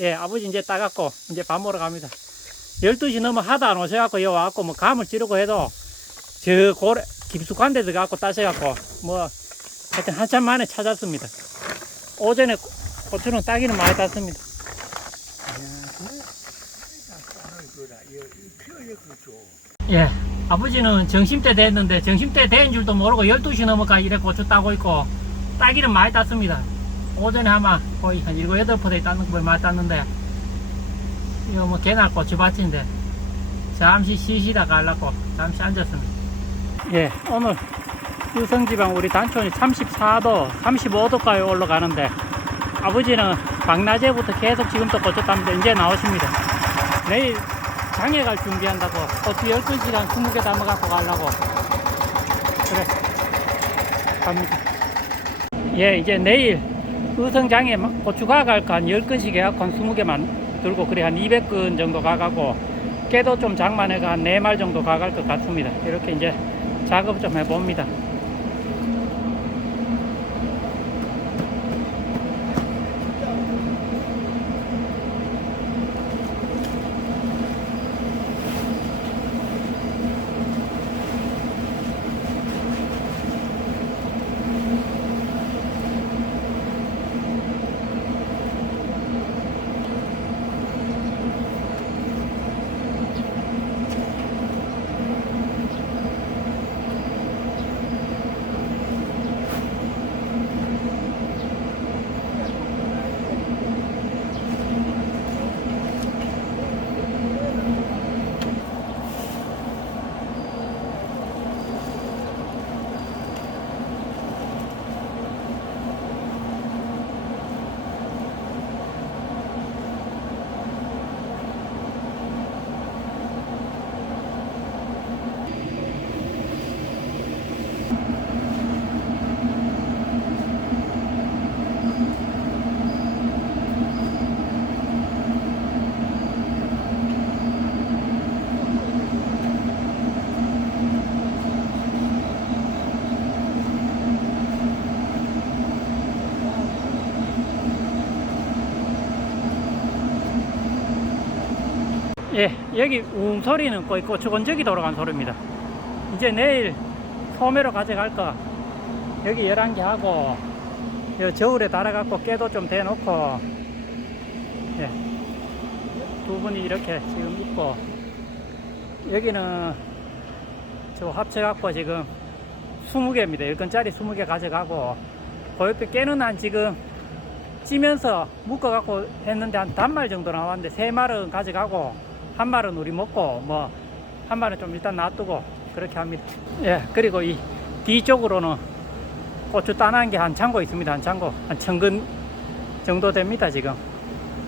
예, 아버지 이제 따갖고 이제 밥 먹으러 갑니다. 12시 넘어 하다 안 오셔갖고 여기 와갖고 뭐 감을 찌르고 해도 저 고래 깊숙한 데 들어가갖고 따셔갖고 뭐 하여튼 한참 만에 찾았습니다. 오전에 고- 고추는 따기는 많이 땄습니다. 예, 아버지는 점심때 됐는데 점심때 된 줄도 모르고 12시 넘어가 이래 고추 따고 있고 따기는 많이 땄습니다. 오전에 아마 거의 한 7, 8포대 따는 걸 많이 땄는데 이거 뭐 개날 고추밭인데 잠시 쉬시다 가려고 잠시 앉았습니다. 예, 오늘 유성지방 우리 단촌이 34도, 35도까지 올라가는데 아버지는 방낮에부터 계속 지금도 고추 땁니다. 이제 나오십니다. 내일 장에 갈 준비한다고 10근씩 한 20개 담아갖고 가려고 그래 갑니다. 예, 이제 내일 의성장에 고추가 갈까 한 10근씩 해갖고 한 20개만 들고 그래 한 200근 정도 가가고 깨도 좀 장만해가 한 4말 정도 가갈 것 같습니다. 이렇게 이제 작업 좀 해봅니다. 예, 여기 웅 소리는 거의 고추건적이 돌아간 소리입니다. 이제 내일 소매로 가져갈까? 여기 11개 하고, 여 저울에 달아갖고 깨도 좀 대놓고, 예, 두 분이 이렇게 지금 있고, 여기는 저 합쳐갖고 지금 20개입니다. 10건짜리 20개 가져가고, 그 옆에 깨는 한 지금 찌면서 묶어갖고 했는데 한 단말 정도 나왔는데 세 말은 가져가고 한 말은 우리 먹고 뭐한 말은 좀 일단 놔두고 그렇게 합니다. 예 그리고 이 뒤쪽으로는 고추 따는 게 한 창고 있습니다. 한 창고 한 천근 정도 됩니다 지금.